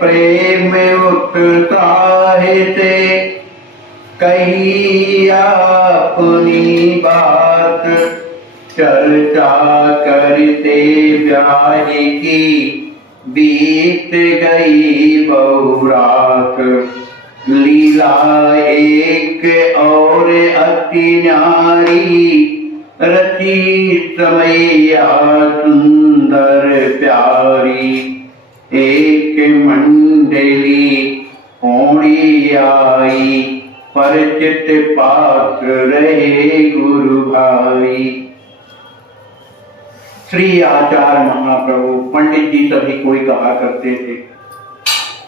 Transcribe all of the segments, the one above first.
प्रेम उत्साहित कही अपनी बात, चर्चा करते ब्याह की बीत गई बहुरात। लीला एक और अति न्यारी रची समैया सुंदर प्यारी। एक मंडली होड़ी आई परिचित पात्र रहे गुरु भाई। श्री आचार्य महाप्रभु पंडित जी सभी कोई कहा करते थे।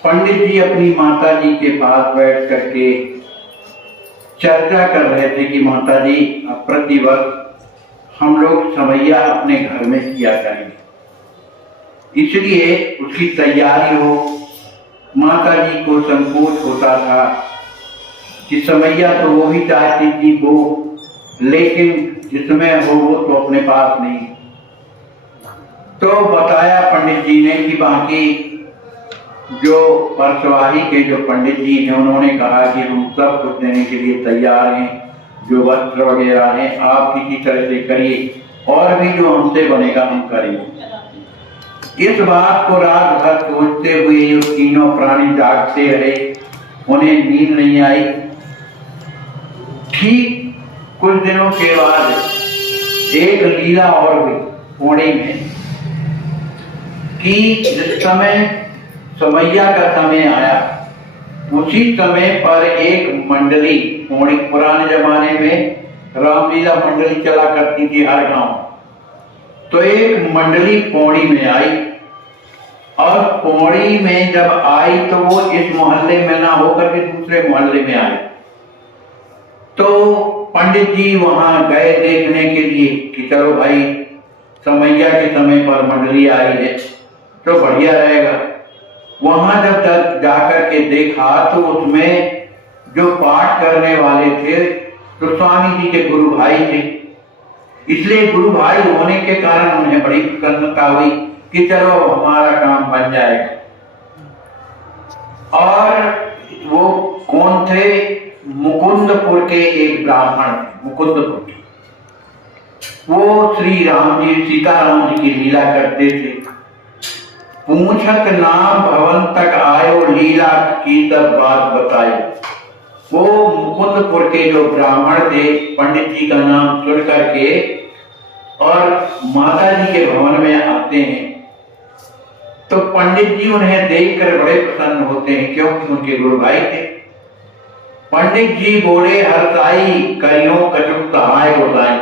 पंडित जी अपनी माता जी के पास बैठ करके चर्चा कर रहे थे कि माता जी प्रतिवर्ष हम लोग समैया अपने घर में किया करेंगे, इसलिए उसकी तैयारी हो। माता जी को संकोच होता था कि समैया तो वो भी चाहती थी वो, लेकिन जिसमें हो वो तो अपने पास नहीं। तो बताया पंडित जी ने कि बाकी जो परसवाही के जो पंडित जी हैं उन्होंने कहा कि हम सब कुछ देने के लिए तैयार हैं, जो वस्त्र वगैरह हैं आप किसी तरह से करिए और भी जो हमसे बनेगा हम करेंगे। इस बात को रात भर सोचते हुए जो तीनों प्राणी जागते रहे, उन्हें नींद नहीं आई। ठीक कुछ दिनों के बाद एक लीला और हुई पुणे में कि जिस समय समैया का समय आया उसी समय पर एक मंडली, पुराने जमाने में रामलीला मंडली चला करती थी हर गांव, तो एक मंडली पौड़ी में आई और पौड़ी में जब आई तो वो इस मोहल्ले में ना होकर के दूसरे मोहल्ले में आई। तो पंडित जी वहां गए देखने के लिए कि चलो भाई समैया के समय पर मंडली आई है तो बढ़िया रहेगा। वहां जब जाकर के देखा तो उसमें जो पाठ करने वाले थे तो स्वामी जी के गुरु भाई थे, इसलिए गुरु भाई होने के कारण उन्हें बड़ी प्रसन्नता हुई कि चलो हमारा काम बन जाएगा। और वो कौन थे? मुकुंदपुर के एक ब्राह्मण थे, मुकुंदपुर के। वो श्री राम जी सीताराम जी की लीला करते थे। पूछत नाम भवन तक आयो, लीला की सब बात बताई। वो मुकुंदपुर के जो ब्राह्मण थे पंडित जी का नाम सुन करके और माता जी के भवन में आते हैं तो पंडित जी उन्हें देखकर बड़े प्रसन्न होते हैं, क्योंकि उनके गुरु भाई थे। पंडित जी बोले हरसाई करियो कछुक सहाय गोसाई।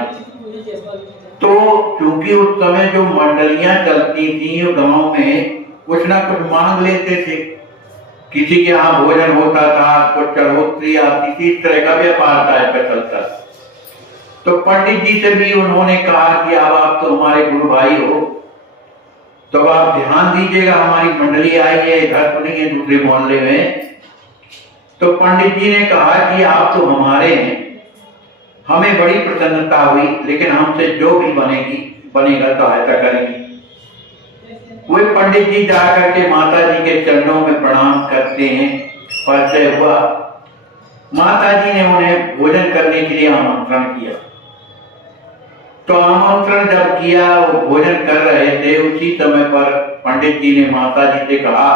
तो क्योंकि उस समय जो मंडलियां चलती थी गांव में कुछ ना कुछ मांग लेते थे, किसी के यहाँ भोजन होता था, कुछ चढ़ोतरी आती थी, इस तरह का व्यापार टाइप का चलता। तो पंडित जी से भी उन्होंने कहा कि अब आप तो हमारे गुरु भाई हो, तो आप ध्यान दीजिएगा, हमारी मंडली आई है, घर तो नहीं है दूसरे मोहल्ले में। तो पंडित जी ने कहा कि आप तो हमारे हैं, हमें बड़ी प्रसन्नता हुई, लेकिन हमसे जो भी बनेगा सहायता करेंगे। वे पंडित जी जाकर के माता जी के चरणों में प्रणाम करते हैं। परिचय हुआ, माता जी ने उन्हें भोजन करने के लिए आमंत्रण किया। तो आमंत्रण जब किया, वो भोजन कर रहे थे, उसी समय पर पंडित जी ने माता जी से कहा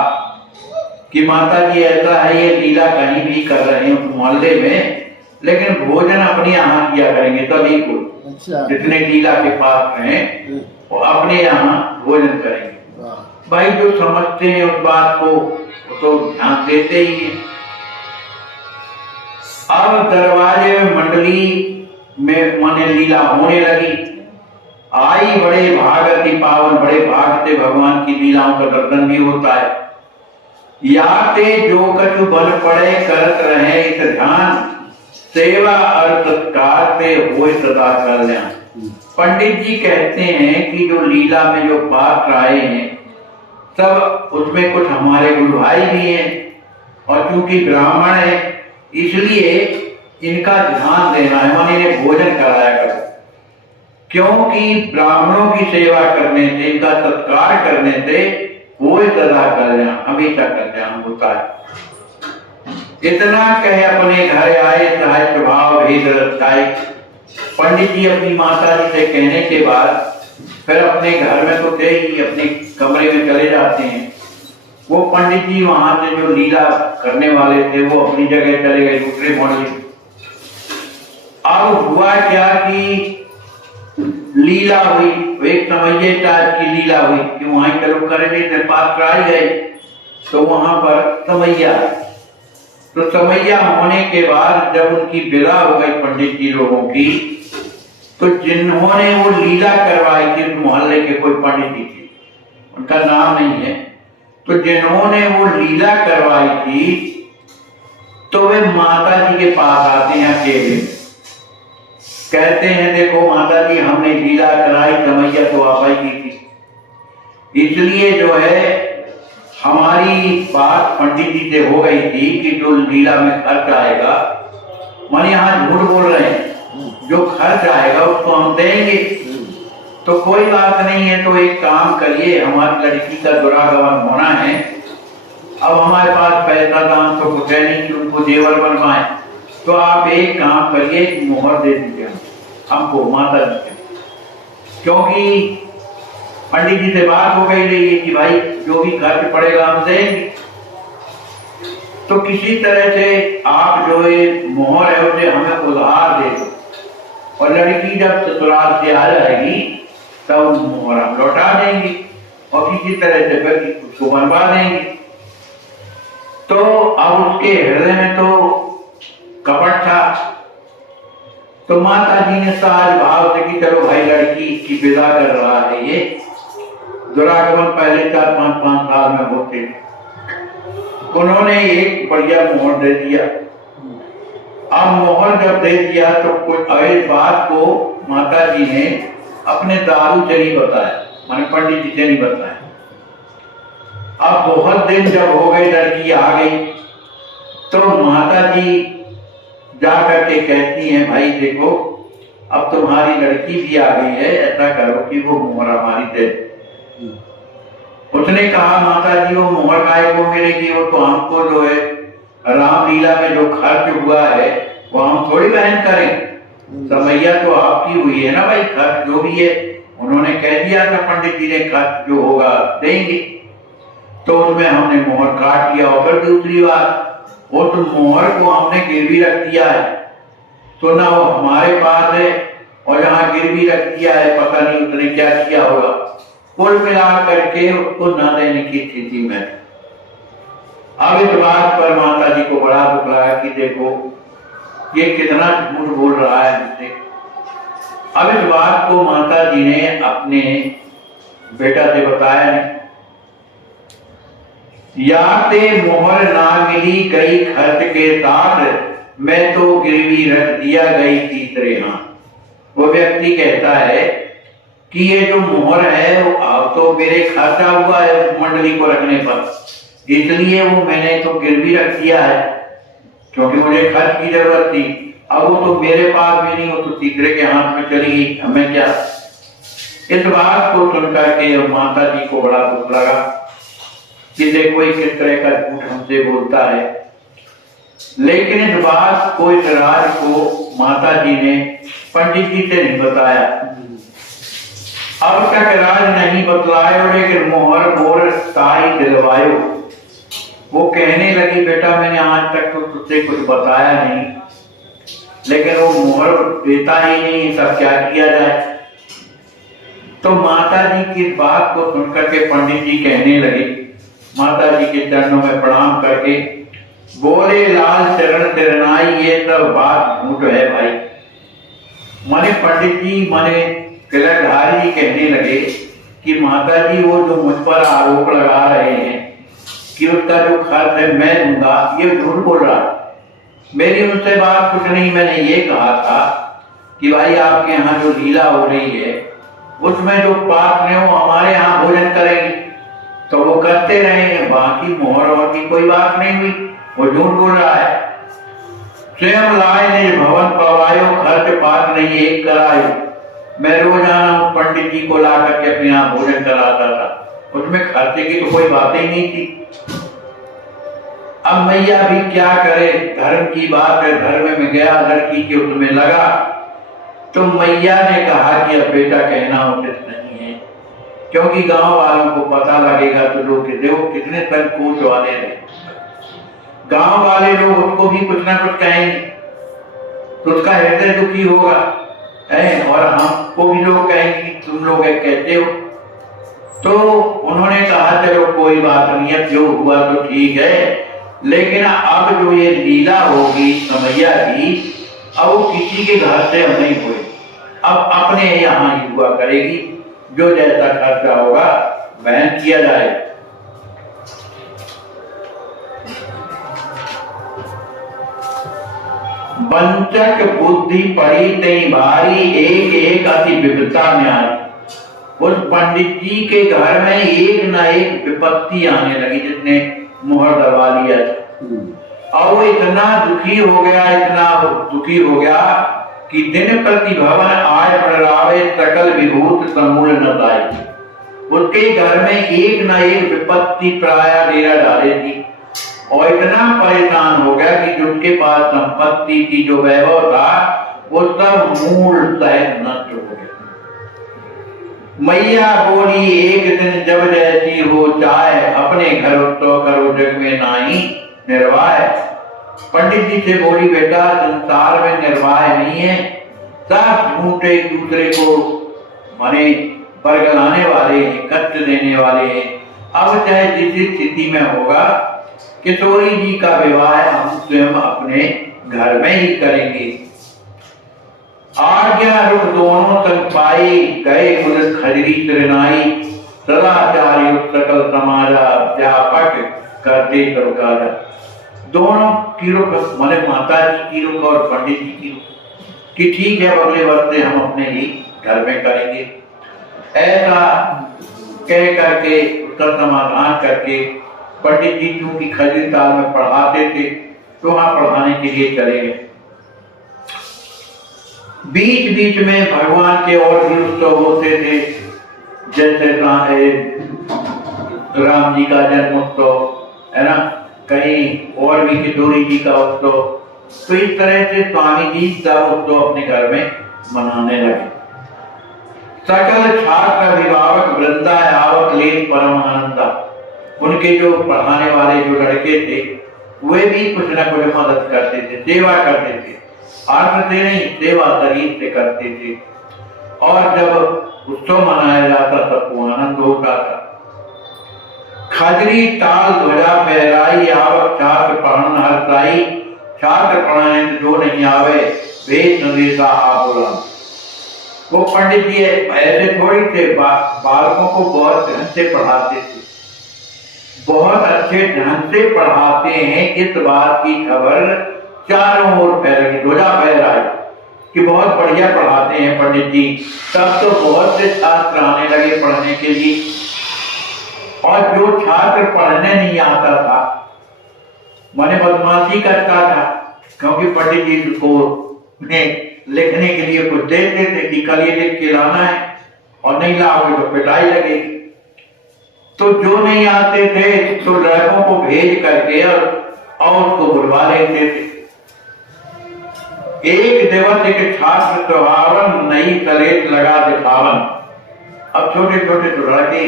कि माता जी ऐसा है ये लीला कहीं भी कर रहे हैं उस मोहल्ले में, लेकिन भोजन अपने यहाँ किया करेंगे सभी को। अच्छा। जितने लीला के पास हैं वो अपने यहाँ भोजन करेंगे। भाई जो समझते हैं उस बात को तो ध्यान देते ही हैं। अब दरवाजे में मंडली में माने लीला होने लगी। आई बड़े भागति पावन, बड़े भाग से भगवान की लीलाओं का दर्शन भी होता है। याते जो कछु बल पड़े करत रहे इस ध्यान, सेवा और सत्कार पे होए सदा कल्याण। पंडित जी कहते हैं कि जो लीला में जो पात्र आए हैं सब उसमें कुछ हमारे गुरु भाई भी हैं, और क्योंकि ब्राह्मण है इसलिए इनका ध्यान देना है, माने इन्हें भोजन कराया करो, क्योंकि ब्राह्मणों की सेवा करने से, इनका सत्कार करने से वो सदा कल्याण हमेशा कल्याण होता है। इतना कह अपने घर आए, चाहे स्वभाव भेद रचाए। पंडित जी अपनी माता जी से कहने के बाद फिर अपने घर में तो थे ही, अपने कमरे में चले जाते हैं। वो पंडित जी वहां से जो लीला करने वाले थे वो अपनी जगह चले गए दूसरे मोहल्ले। अब हुआ क्या कि लीला हुई, एक समैये टाइप की लीला हुई कि वहां के लोग करने से पास कराई गए, तो वहां पर समैया, तो समैया होने के बाद जब उनकी विदा हो गई पंडित जी लोगों की, तो जिन्होंने वो लीला करवाई थी उस मोहल्ले के कोई पंडित जी थे, उनका नाम नहीं है, तो जिन्होंने वो लीला करवाई थी तो वे माता जी के पास आते हैं अकेले, कहते हैं देखो माता जी हमने लीला कराई, समैया तो आप ही की थी, इसलिए जो है हमारी बात पंडित जी से हो गई थी कि जो लीला में खर्च आएगा, माने यहाँ झूठ बोल रहे हैं, जो खर्च आएगा उसको हम देंगे। तो कोई बात नहीं है, तो एक काम करिए, हमारी लड़की का दुरागमन होना है, अब हमारे पास पैसा दाम तो कुछ है नहीं कि उनको जेवर बनवाए, तो आप एक काम करिए, मोहर दे दीजिए हमको माता जी के, क्योंकि पंडित जी से बात हो गई रही है कि भाई जो भी खर्च पड़ेगा हम देंगे। तो किसी तरह से आप जो ये मोहर है उसे हमें उधार दे दो, और लड़की जब ससुराल से आ जाएगी तब मोहर हम लौटा देंगे, और किसी तरह से फिर उसको बनवा देंगे। तो अब उसके हृदय में तो कपट था, तो माता जी ने सहज भाव से कि चलो भाई लड़की की विदा कर रहा है, ये दुरागमन पहले 4-5 साल में होते, उन्होंने एक बढ़िया मोहर दे दिया। अब मोहर जब दे दिया तो कुछ अवैध बात को माता जी ने अपने दारू से नहीं बताया, माने पंडित जी से नहीं बताया। अब बहुत दिन जब हो गए, लड़की आ गई, तो माता जी जा करके कहती हैं भाई देखो अब तुम्हारी लड़की भी आ गई है, ऐसा करो कि वो मोहर हमारी दे। उसने कहा माता जी वो मोहर काय को मिलेगी, वो तो हमको जो है रामलीला में जो खर्च हुआ है वो हम थोड़ी वहन करें, समैया तो आपकी हुई है ना भाई, खर्च जो भी है उन्होंने कह दिया था पंडित जी ने खर्च जो होगा देंगे। तो उसमें हमने मोहर काट दिया, और फिर दूसरी बात उस मोहर को हमने गिरवी रख दिया है, तो ना वो हमारे पास है, और जहाँ गिरवी रख दिया है पता नहीं उसने क्या किया होगा, कुल मिला करके उसको न देने की स्थिति में। अब इस बात पर माता जी को बड़ा दुख लगा कि देखो ये कितना झूठ बोल रहा है मुझसे। अब इस बात को माता जी ने अपने बेटा से बताया नहीं। याते मोहर ना मिली गई खर्च के साथ, मैं तो गिरवी रख दिया गई तीसरे हाथ। वो व्यक्ति कहता है कि ये जो मोहर है वो अब तो मेरे खर्चा हुआ है मंडली को रखने पर, इसलिए वो मैंने तो गिरवी रख दिया है क्योंकि मुझे खर्च की जरूरत थी। अब वो तो मेरे पास भी नहीं, वो तो तीसरे के हाथ में चली गई, हमें क्या। इस बात को सुनकर के माता जी को बड़ा दुख लगा कि देखो किस तरह का झूठ हमसे बोलता है। लेकिन इस बात को, इस राज को माता जी ने पंडित जी से नहीं बताया। अब तक राज नहीं बतलायो, लेकिन मोहर मोर ताई दिलवायो। वो कहने लगी बेटा मैंने आज तक तो तुझसे कुछ बताया नहीं, लेकिन वो मोहर देता ही नहीं, तब क्या किया जाए। तो माता जी की बात को सुनकर के पंडित जी कहने लगे, माता जी के चरणों में प्रणाम करके बोले लाल चरण तिरनाई, ये सब बात झूठ है भाई। माने पंडित जी माने तिलकधारी जी कहने लगे कि माता जी वो जो मुझ पर आरोप लगा रहे हैं कि उसका जो खर्च है मैं दूंगा, ये झूठ बोल रहा है। मेरी उनसे बात कुछ नहीं, मैंने ये कहा था कि भाई आपके यहाँ जो लीला हो रही है उसमें जो पात्र हैं वो हमारे यहाँ भोजन करेंगे, तो वो करते रहे, बाकी मोहर और की कोई बात नहीं हुई, वो झूठ बोल रहा है। स्वयं लाए निज भवन पवायो, खर्च पात नहीं एक करायो। मैं रोजाना पंडित जी को ला करके अपने यहाँ भोजन कराता था, उसमें खर्चे की तो कोई बात ही नहीं थी। अब मैया भी क्या करे, धर्म की बात है, धर्म में गया, लड़की के उसमें लगा, तो मैया ने कहा कि अब बेटा कहना उचित नहीं है, क्योंकि गांव वालों को पता लगेगा तो लोग देखो कितने संकोच वाले हैं, गांव वाले लोग उसको भी कुछ ना कुछ कहेंगे तो उसका हृदय दुखी होगा है, और हमको भी लोग कहेंगे कि तुम लोग कहते हो। तो उन्होंने कहा चलो कोई बात नहीं है, जो हुआ तो ठीक है, लेकिन अब जो ये लीला होगी समैया की, अब वो किसी के घर से अब नहीं हुई, अब अपने यहाँ ही हुआ करेगी, जो जैसा खर्चा होगा वहन किया जाए। वंचक बुद्धि पड़ी तई भारी, एक एक अति विपत्ता में आई। उस पंडित जी के घर में एक न एक विपत्ति आने लगी, जिसने मुहर दबा लिया था। और वो इतना दुखी हो गया, इतना दुखी हो गया कि दिन प्रति भवन आय प्ररावे, सकल विभूत समूल न पाई। उसके घर में एक न एक विपत्ति प्राय डेरा डाले थी, और इतना परेशान हो गया कि जिसके पास संपत्ति की, जो वैभव था, वो सब मूल सहित नष्ट हो गया। मैया बोली एक दिन जब जैसी हो चाहे, अपने घर उत्सव करो जग में नाही निर्वाह। पंडित जी से बोली बेटा संसार में निर्वाह नहीं है, सब झूठे एक दूसरे को माने बरगलाने वाले हैं, कष्ट देने वाले हैं। अब चाहे जिस स्थिति में होगा, किशोरी जी का विवाह हम स्वयं अपने घर में ही करेंगे। आज्ञा रुख दोनों तक पाई, गए कुल खजरी त्रिनाई, सदाचार्य सकल समाजा, व्यापक करते सरकारा। दोनों की रुख माने माता जी की रुख और पंडित जी की रुख कि ठीक है, अगले वर्ष से हम अपने ही घर में करेंगे। ऐसा कह करके उसका समाधान करके पंडित जी चूंकि खजरी ताल में पढ़ाते थे, तो वहां पढ़ाने के लिए चले गए। बीच बीच में भगवान के और भी उत्सव होते थे, जैसे राम जी का जन्मोत्सव है ना, कहीं और भी किशोरी जी का उत्सव। तो इस तरह से स्वामी जी सब उत्सव अपने घर में मनाने लगे। सकल छात्र अभिभावक वृंदा आवक ले परम आनंदा। उनके जो पढ़ाने वाले जो लड़के थे, वे भी कुछ न कुछ मदद करते थे, सेवा करते थे, अर्थ से नहीं, सेवा शरीर से करते थे। और जब उत्सव मनाया जाता सबको आनंद होता था। खजरी ताल ध्वजा फहराई, आवक छात्र पढ़न हरसाई। छात्र पढ़ाने जो नहीं आवे, वेद संदेशा आप बोला। वो पंडित जी ऐसे थोड़ी थे, बालकों को बहुत ढंग से पढ़ाते थे, बहुत अच्छे ढंग से पढ़ाते हैं। इस बात की खबर चारों ओर फैल गई, ध्वजा फहराई कि बहुत बढ़िया पढ़ाते हैं पंडित जी। तब तो बहुत से छात्र आने लगे पढ़ने के लिए, और जो छात्र पढ़ने नहीं आता था, माने बदमाशी करता था, क्योंकि पंडित जी को लिखने के लिए कुछ देते थे कि कल ये लिख के लाना है, और नहीं लाओगे तो पिटाई लगेगी। तो जो नहीं आते थे तो लड़कों को भेज करके और उसको बुलवा लेते थे। एक दिवस एक छात्र स्वभावन, नई सलेट लगा दिखावन। अब छोटे छोटे तो लड़के,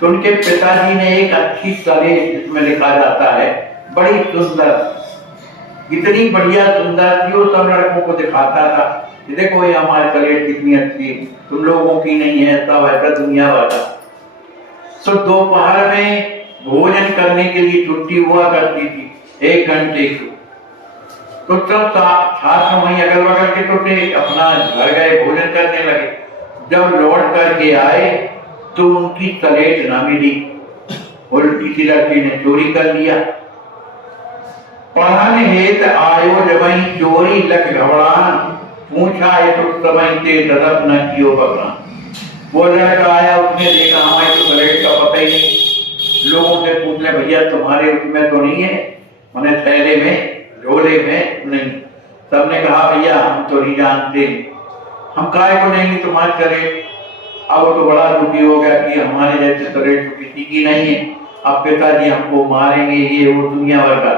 तो उनके पिताजी ने एक अच्छी सलेट जिसमें लिखा जाता है, बड़ी सुंदर, इतनी बढ़िया सुंदर थी, वो सब लड़कों को दिखाता था कि देखो ये हमारी सलेट कितनी अच्छी, तुम लोगों की नहीं है, सब ऐसा दुनिया वाला। तो दोपहर में भोजन करने के लिए छुट्टी हुआ करती थी 1 घंटे की, तो सब छात्र वहीं अगल बगल के तो थे, अपना घर गए, भोजन करने लगे। जब लौट करके आए तो उनकी सलेट ना मिली, और किसी लड़के ने चोरी कर लिया। पढ़न हेत आयो जबई चोरी लख घबरान, पूछा है तो समय के तदप न कियो भगवान। वो लड़का आया, उसने देखा हमारे तो सलेट का पता ही नहीं। लोगों से पूछ ले भैया तुम्हारे उसमें तो नहीं है, मैंने थैले में झोले में नहीं। सबने कहा भैया हम तो नहीं जानते, हम काहे को लेंगे तुम्हारे सलेट। अब वो तो बड़ा दुखी हो गया कि हमारे जैसे तरेट तो किसी की नहीं है, अब पिताजी हमको मारेंगे, ये वो दुनिया भर का।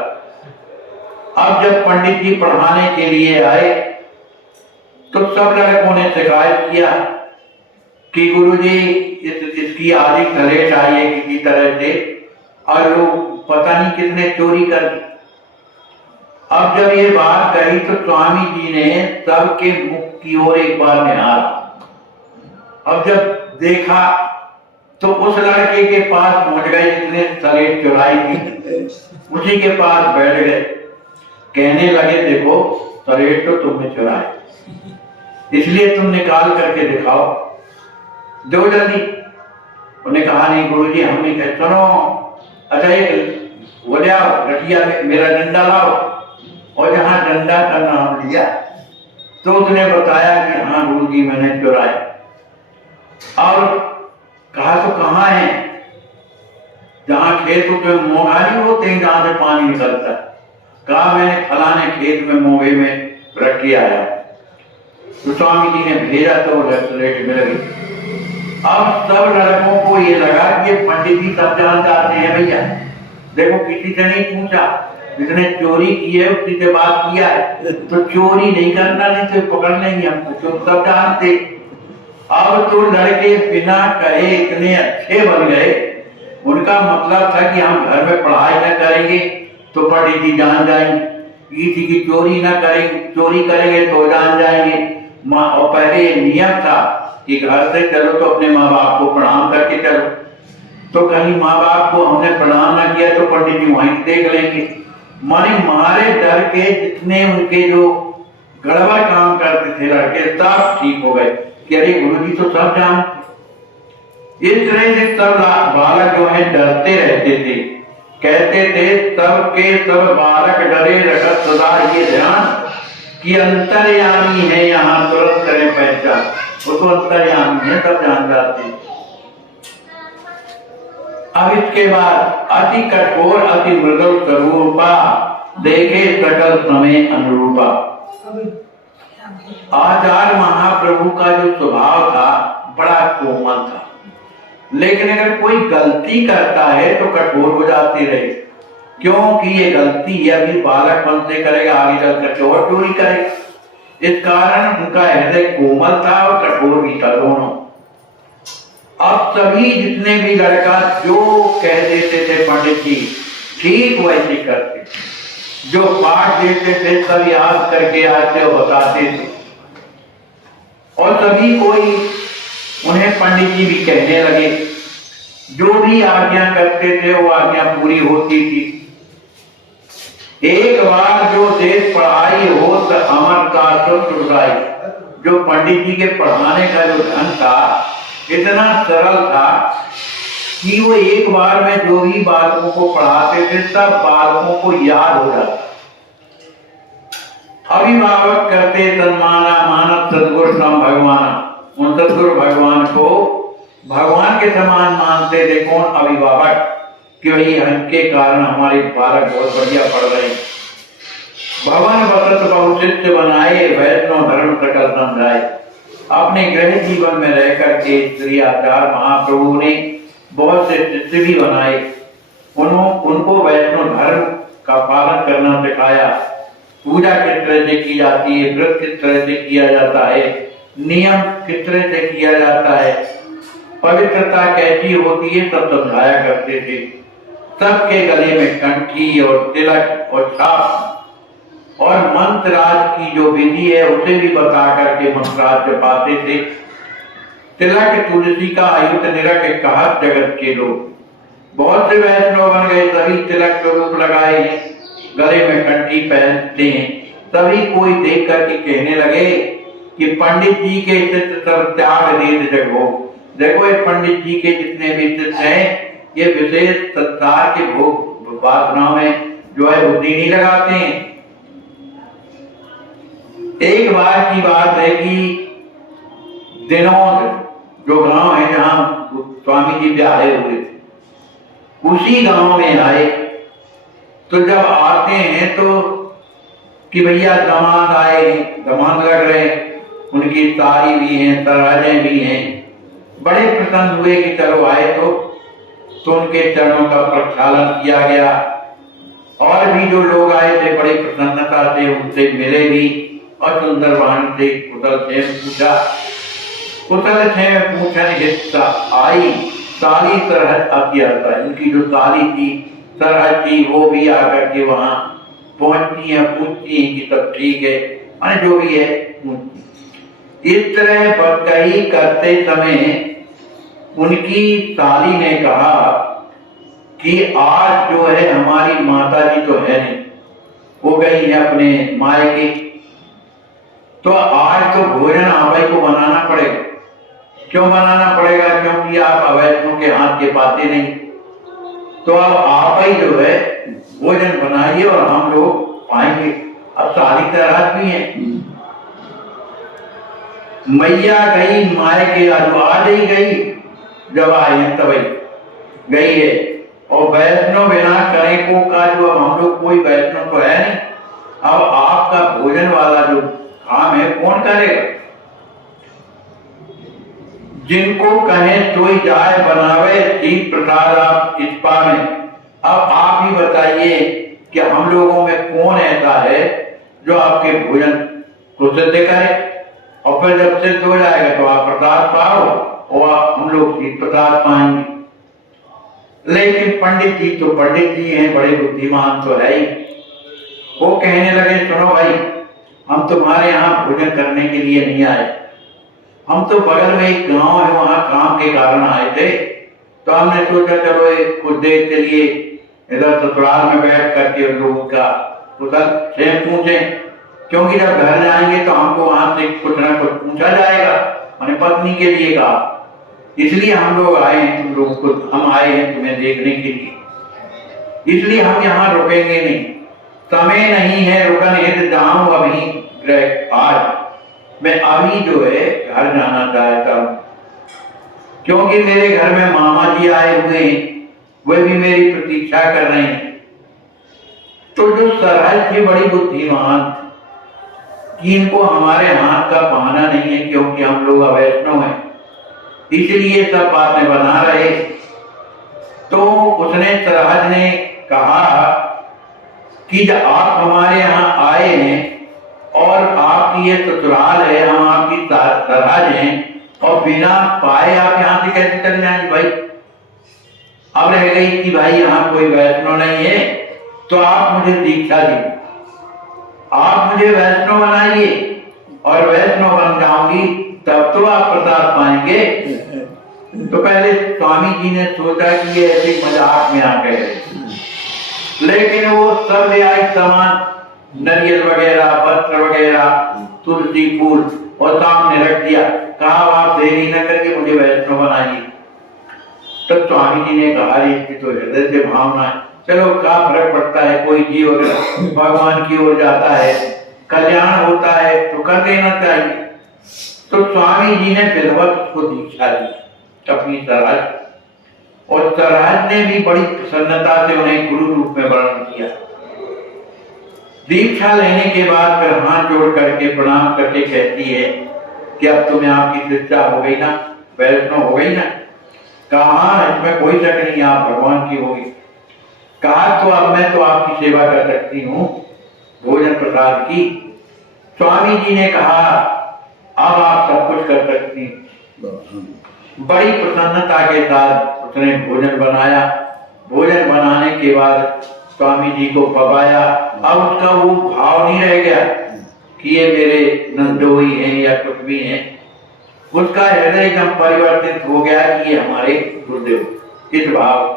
अब जब पंडित जी पढ़ाने के लिए आए तो सब लड़कों ने शिकायत किया कि गुरुजी इसकी आधी तरेट आई है किसी तरह से, और वो पता नहीं किसने चोरी कर दी। अब जब ये बात कही तो स्वामी जी ने सबके मुख की ओर एक बार निहारा। अब जब देखा तो उस लड़के के पास पहुंच गए जिसने तरेट चुराई थी, उसी के पास बैठ गए, कहने लगे देखो तरेट तो तुमने चुराई, इसलिए तुम निकाल करके दिखाओ, दो जल्दी। उन्होंने कहा नहीं गुरुजी हम नहीं कहते। सुनो, अच्छा ये वो जाओ रटिया में मेरा डंडा लाओ, और जहां डंडा का नाम लिया तो उसने बताया कि हाँ गुरुजी मैंने चुराया। और कहा तो कहाँ है, जहां खेत में मोगा नहीं होते हैं जहां से पानी निकलता, कहा मैंने फलाने खेत में मोगे में रख के आया। तो स्वामी जी ने भेजा तो रेट मिल गई। अब सब लड़कों को ये लगा कि ये पंडित जी सब जान जाते हैं भैया, देखो किसी से नहीं पूछा, जिसने चोरी की है उसी से बात किया है, तो चोरी नहीं करना, नहीं तो पकड़ लेंगे हमको, तो सब जानते। अब तो लड़के बिना कहे इतने अच्छे बन गए, उनका मतलब था कि हम घर में पढ़ाई न करेंगे तो पंडित जी जान जाएंगे, किसी की चोरी न करेंगे, चोरी करेंगे तो जान जाएंगे। और पहले नियम था कि घर से चलो तो अपने माँ बाप को प्रणाम करके चलो, तो कहीं माँ बाप को हमने प्रणाम न किया तो पंडित जी वहीं देख लेंगे। माने मारे डर के जितने उनके जो गड़बड़ काम करते थे लड़के सब ठीक हो गए कि अरे गुरुजी तो सब जानते। इस तरह से सब बालक जो है डरते रहते थे, कहते थे सब के सब बालक डरे रखत सदा ये ध्यान कि अंतर्यामी है यहाँ तुरंत करें पहचान। वो तो अंतर्यामी है, सब जान जाते। अब इसके बाद अति कठोर अति मृदुल स्वरूपा देखे सकल समय अनुरूपा। आचार्य महाप्रभु का जो स्वभाव था बड़ा कोमल था, लेकिन अगर कोई गलती करता है तो कठोर हो जाते रहे, क्योंकि ये गलती अभी बालकपन से करेगा, आगे चलकर और चोरी करेगा। इस कारण उनका हृदय कोमल था और कठोर भी था दोनों। अब सभी जितने भी लड़का जो कह देते थे पंडित जी ठीक वैसे करते, जो पाठ देते थे सब याद करके आते और बताते थे, और सभी कोई उन्हें पंडित जी भी कहने लगे, जो भी आज्ञा करते थे वो आज्ञा पूरी होती थी। एक बार जो देश पढ़ाई हो तो अमर का सुधाई। जो पंडित जी के पढ़ाने का जो ढंग था इतना सरल था कि वो एक बार में जो भी बालकों को पढ़ाते थे सब बालकों को याद हो जाता। अभिभावक करते तन्माना मानव सदगुरु नाम भगवान। उन सदगुरु भगवान को भगवान के समान मानते थे। कौन? अभिभावक, कि भाई इनके कारण हमारे बालक बहुत बढ़िया पढ़ रहे हैं। भवन बसत बहु शिष्य बनाए, वैष्णव धर्म सकल समझाए। अपने गृह जीवन में रह करके श्री आचार्य महाप्रभु ने बहुत से शिष्य भी बनाए, उनको वैष्णव धर्म का पालन करना सिखाया। पूजा किस तरह से की जाती है, व्रत किस तरह से किया जाता है, नियम किस तरह से किया जाता है, पवित्रता कैसी होती है, सब समझाया करते थे। सबके गले में कंठी और तिलक और छाप और मंत्रराज की जो विधि है उसे भी बता करके मंत्रराज जपाते थे। तिलक तुलसी का आयुध निरख कहत जगत के लोग। बहुत से वैष्णव बन गए, सभी तिलक स्वरूप लगाए हैं, गले में कंठी पहनते हैं। सभी कोई देख करके कहने लगे कि पंडित जी के चित्र सब त्याग देत जगो। देखो ये पंडित जी के जितने भी चित्र हैं ये विशेष संसार के भोग वासना में जो है बुद्धि नहीं लगाते हैं। एक बार की बात है कि दिनोद जो गांव है जहां स्वामी जी ब्याहे हुए थे, उसी गांव में आए। तो जब आते हैं तो कि भैया दामाद आए, दामाद लग रहे, उनकी सारी भी हैं, तराजें भी हैं, बड़े प्रसन्न हुए कि चलो आए तो उनके चरणों का प्रक्षालन किया गया। और भी जो लोग आए थे बड़ी प्रसन्नता से उनसे मिले भी और सुंदर वाणी से कुशल क्षेम पूछा। कुशल क्षेम पूछन हित आई साली सरहद अत्यर्थ। इनकी जो साली थी सरहद थी वो भी आकर के वहां पहुंचती हैं, पूछती हैं कि सब ठीक है, माने जो भी है पूछती। इस तरह बतकही करते समय उनकी साली ने कहा कि आज जो है हमारी माता जी तो है नहीं, वो गई है अपने मायके, तो आज तो भोजन आप ही को बनाना पड़ेगा। क्यों बनाना पड़ेगा? क्योंकि आप अवैष्णव के हाथ के पाते नहीं, तो अब आप ही जो है भोजन बनाइए और हम लोग पाएंगे। अब सारी तरह भी है। मैया गई मायके, आज ही गई, जब आई है तभी गई है। और वैष्णव बिना करे को का जो, अब हम लोग कोई वैष्णव तो है नहीं, अब आपका भोजन वाला जो काम है कौन करेगा? जिनको कहे सोई जाए बनावे दीप प्रसाद आप इस में। अब आप ही बताइए कि हम लोगों में कौन ऐसा है जो आपके भोजन को सिद्ध करे, और फिर जब सिद्ध हो जाएगा तो आप प्रसाद पाओ और हम लोग दीप प्रसाद पाएंगे। लेकिन पंडित जी तो पंडित जी हैं, बड़े बुद्धिमान तो है ही। वो कहने लगे सुनो भाई, हम तुम्हारे यहाँ भोजन करने के लिए नहीं आए, हम तो बगल में एक गांव है वहां काम के कारण आए थे। तो हमने सोचा चलो एक कुछ देर के लिए इधर ससुराल में बैठ करके लोगों का कुशल क्षेम पूछे, क्योंकि जब घर जाएंगे तो हमको वहां से कुछ ना कुछ पूछा जाएगा, मैंने पत्नी के लिए कहा। इसलिए हम लोग आए हैं, तुम लोगों को हम आए हैं तुम्हें देखने के लिए, इसलिए हम यहाँ रुकेंगे नहीं, समय नहीं है रुकन हित जाऊं अभी ग्रह। आज मैं अभी जो है घर जाना चाहता हूं, क्योंकि मेरे घर में मामा जी आए हुए हैं, वे भी मेरी प्रतीक्षा कर रहे हैं। तो जो सरहद थी बड़ी बुद्धिमान कि इनको हमारे हाथ का बहाना नहीं है, क्योंकि हम लोग अवैष्णव हैं, इसलिए सब बातें बना रहे। तो उसने सरहद ने कहा कि जब आप हमारे यहाँ आए हैं और आपकी ये ससुराल है, हम आपकी सरहद हैं, और बिना पाए आप यहाँ से कैसे चले जाएंगे भाई? अब रह गई कि भाई यहाँ कोई वैष्णव नहीं है, तो आप मुझे दीक्षा दीजिए, आप मुझे वैष्णव बनाइए, और वैष्णव बन जाऊंगी तब तो आप प्रसाद पाएंगे। तो पहले स्वामी जी ने सोचा कि ये ऐसे मजाक में आ गए, लेकिन वो सब ले आई सामान, नारियल वगैरह, पत्र वगैरह, तुलसी फूल, और सामने रख दिया, कहा आप देरी न करके मुझे वैष्णव बनाइए। तब स्वामी जी ने कहा इसकी तो हृदय से भावना है, चलो क्या फर्क पड़ता है, कोई जीव अगर भगवान की ओर जाता है, कल्याण होता है तो कर देना चाहिए। तो स्वामी जी ने विधवत को दीक्षा दी अपनी सरहद, और सरहद ने भी बड़ी प्रसन्नता से उन्हें गुरु रूप में वर्ण किया। दीक्षा लेने के बाद फिर हाथ जोड़ करके प्रणाम करके कहती है कि अब तुम्हें आपकी शिक्षा हो गई ना, वैष्णव हो गई ना? कहा इसमें कोई शक नहीं, आप भगवान की होगी। कहा तो अब मैं तो आपकी सेवा कर सकती हूँ भोजन प्रसाद की। स्वामी जी ने कहा अब आप सब कुछ कर सकती हैं। बड़ी प्रसन्नता के साथ उसने भोजन बनाया। भोजन बनाने के बाद स्वामी जी को पकाया। अब उसका वो भाव नहीं रह गया कि ये मेरे नंदोई हैं या कुछ भी हैं, उसका हृदय एकदम परिवर्तित हो गया कि ये हमारे गुरुदेव, इस भाव।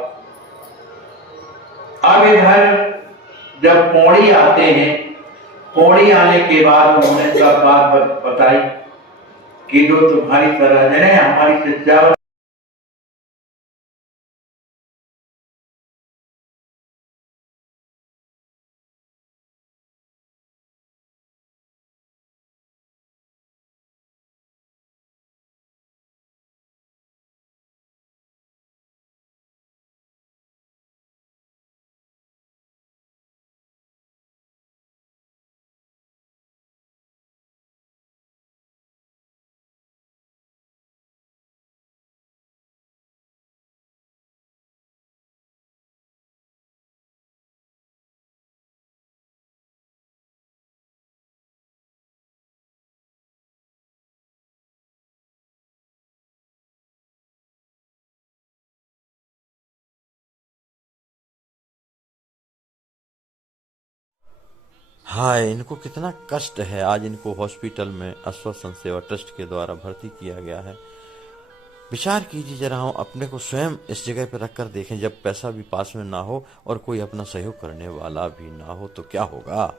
अब इधर जब पौड़ी आते हैं, पौड़ी आने के बाद उन्होंने सब बात बताई कि जो तुम्हारी तरह है हमारी शिक्षा हाय, इनको कितना कष्ट है। आज इनको हॉस्पिटल में आश्वासन सेवा ट्रस्ट के द्वारा भर्ती किया गया है। विचार कीजिए जरा, हम अपने को स्वयं इस जगह पर रख कर देखें, जब पैसा भी पास में ना हो और कोई अपना सहयोग करने वाला भी ना हो तो क्या होगा।